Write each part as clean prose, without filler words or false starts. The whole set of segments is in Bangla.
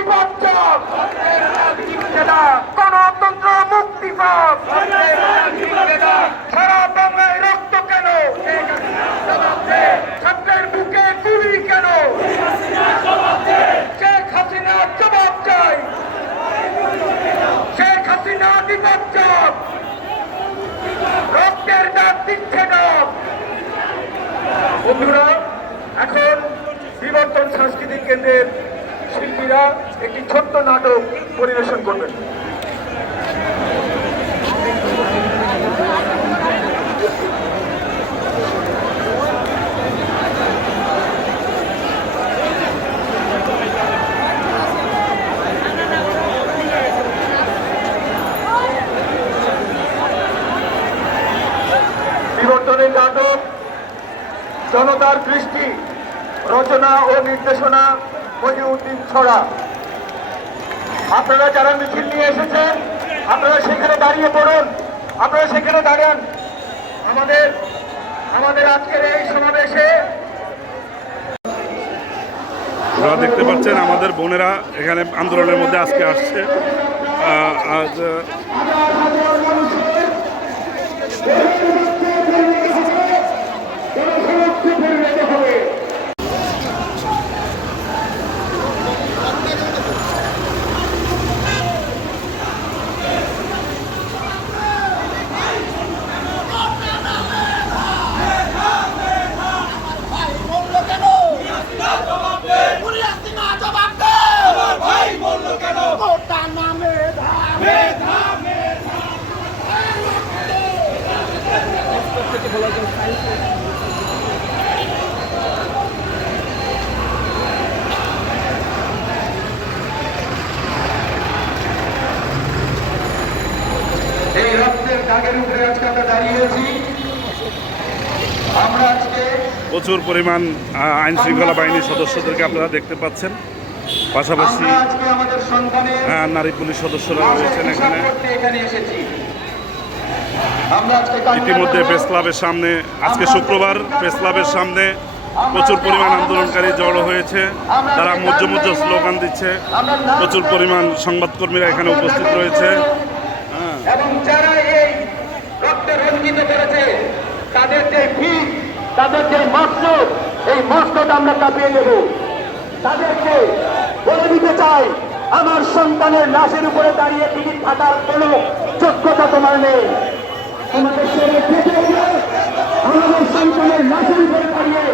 নির্বাচন, গণতন্ত্র মুক্তি পাক, সারা বাংলায় রক্ত কেন, ছাত্রের বুকে গুলি কেন, শেখ হাসিনা জবাব চাই, শেখ হাসিনা নির্বাচন, রক্তের দাগ দিচ্ছে না। বন্ধুরা, এখন বিবর্তন সাংস্কৃতিক কেন্দ্রের শিল্পীরা একটি ছোট্ট নাটক পরিবেশন করবেন। বিবর্তনের নাটক জনতার দৃষ্টি, রচনা ও নির্দেশনা মহিউদ্দিন ছড়া। আপনারা যারা মিছিল নিয়ে এসেছেন, আপনারা সেখানে দাঁড়িয়ে পড়ুন, আপনারা সেখানে দাঁড়ান। আমাদের আজকের এই সমাবেশে আপনারা দেখতে পাচ্ছেন আমাদের বোনেরা এখানে আন্দোলনের মধ্যে আজকে আসছে। আজ এই রক্তের দাগের উপরে আজকে আমরা দাঁড়িয়েছি। আমরা আজকে প্রচুর পরিমাণ আইন শৃঙ্খলা বাহিনীর সদস্যদেরকে আপনারা দেখতে পাচ্ছেন। পাশাপাশি নারী পুলিশ সদস্যরা রয়েছেন এখানে। ইতিমধ্যে প্রেস ক্লাবের সামনে, আজকে শুক্রবার, প্রেস ক্লাবের সামনে প্রচুর পরিমাণ আন্দোলনকারী জড়ো হয়েছে। তারা মধ্য স্লোগান দিচ্ছে। প্রচুর পরিমাণ সংবাদকর্মীরা এখানে উপস্থিত রয়েছে। এবং যারা এই রক্তে রঞ্জিত করেছে তাদের যে ভিত, তাদের যে মসনদ, এই মসনদ আমরা কাঁপিয়ে দেব। তাদেরকে বলে দিতে চাই, আমার সন্তানের লাশের উপরে দাঁড়িয়ে টিকিট থাকার কোনো যোগ্যতা তোমার নেই। আমাদের সন্তানের লাশের উপরে দাঁড়িয়ে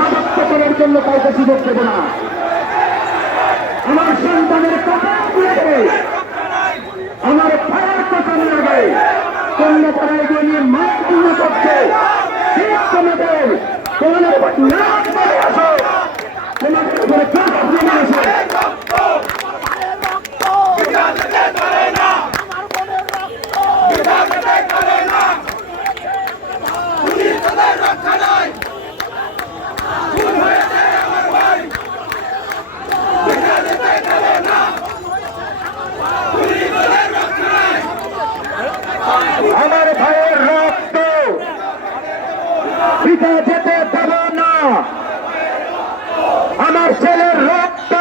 রাজত্ব করার জন্য কাউকে সুযোগ দেব না। আমার সন্তানের কথা আমার ভাইয়ের কথা মনে যায়, কন্যা তারা এগুলো নিয়ে মাঠ পূর্ণ করছে। তোমাদের আসো, তোমাদের উপরে আমার ভাইয়ের রক্ত পিতা যেতে দেব না। আমার ছেলের রক্ত,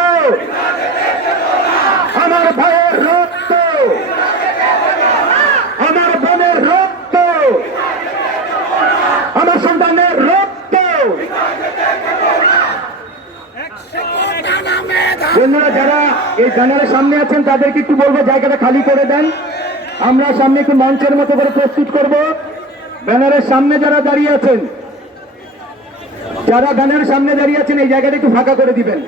আমার ভাইয়ের রক্ত, আমার বোনের রক্ত, আমার সন্তানের রক্ত। বন্ধুরা, যারা এই ব্যানারের সামনে আছেন তাদেরকে একটু বলবো জায়গাটা খালি করে দেন। আমরা সামনে একটু মঞ্চের মতো করে প্রস্তুত করব। ব্যানারের সামনে যারা দাঁড়িয়ে আছেন, যারা ব্যানারের সামনে দাঁড়িয়ে আছেন, এই জায়গাটা একটু ফাঁকা করে দিবেন।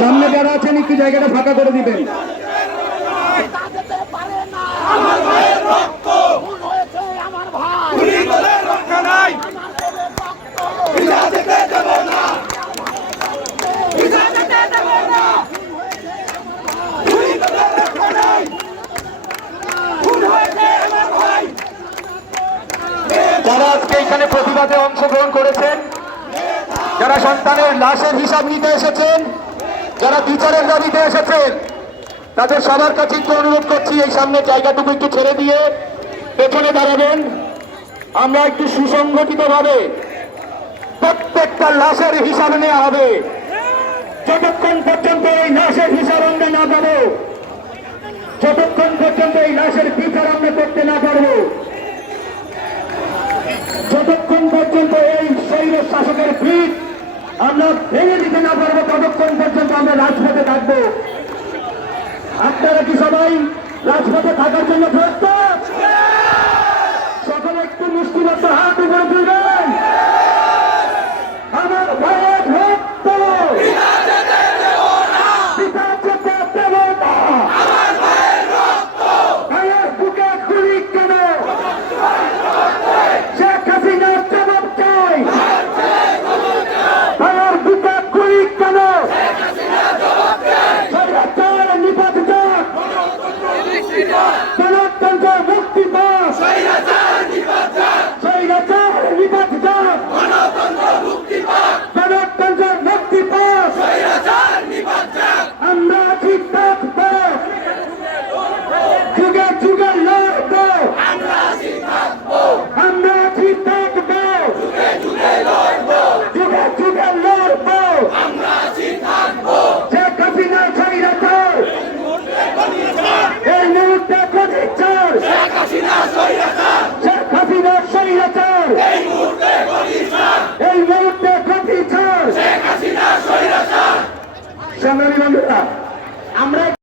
সামনে যারা আছেন একটু জায়গাটা ফাঁকা করে দিবেন। যারা আজকে এখানে প্রতিবাদে অংশগ্রহণ করেছেন, যারা সন্তানের লাশের হিসাব নিতে এসেছেন, যারা বিচারের দাবিতে এসেছেন, তাদের সবার কাছে একটু অনুরোধ করছি, এই সামনে জায়গাটুকু একটু ছেড়ে দিয়ে পেছনে দাঁড়াবেন। আমরা একটু সুসংগঠিত ভাবে প্রত্যেকটা লাশের হিসাব নেওয়া হবে। যতক্ষণ পর্যন্ত এই লাশের হিসাব আমরা না পাবো, যতক্ষণ পর্যন্ত এই লাশের বিচার আমরা করতে না পারবো, যতক্ষণ পর্যন্ত এই শৈল শাসকের ভিত আমরা ভেঙে দিতে না পারবো, ততক্ষণ পর্যন্ত আমরা রাজপথে থাকবো। আপনারা কি সবাই রাজপথে থাকার জন্য প্রস্তুত? সকলে একটু মুষ্টিবদ্ধ হাত উপরে তুলবেন। আমার ভাইয়ের রক্ত পিতা যেতে দেব না। ভাইয়ের বুকে গুলি কেন? শেখ হাসিনার জবাব চাই। ভাইয়ের বুকে গুলি কেন? স্বৈরাচার নিপাত যাক, গণতন্ত্র মুক্তি পাক, স্বৈরাচার নিপাত যাক, গণতন্ত্র মুক্তি পাক, আমরা ঠিক থাকবো, যুগে যুগে লড়বো, আমরা ঠিক থাকবো, যুগে যুগে লড়বো, শেখ হাসিনা স্বৈরাচার এই মুহূর্তে প্রতিষ্ঠার, শেখ হাসিনা স্বৈরাচার এই মুহূর্তে প্রতিষ্ঠার। সংগ্রামী বন্ধুরা,